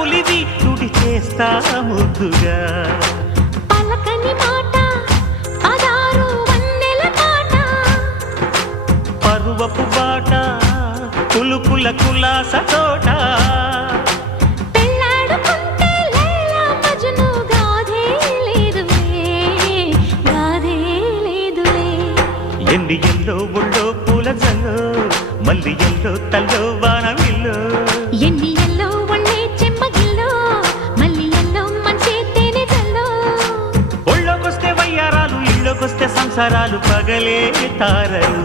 ఉలివి తుడి చేస్తా ముద్దుగా పలకని మాట పదారు వన్నెల మాట పరువపు బాట కులుకుల కులాస తోట పెళ్ళాడుకుంటే లైలా మజ్ను గాథే లేదులే గాథే లేదులే ఎన్ని ఎల్లో ఒళ్ళో పూల జల్లో మల్లి ఎల్లో తల్లో వానవిల్లో ఎన్ని ఎల్లో ఒళ్ళే చెమ్మగిల్లో మల్లి ఎల్లో మంచి తేనె జల్లో ఒళ్ళోకొస్తే వయ్యారాలు ఇళ్ళోకొస్తే సంసారాలు పగలే తారలు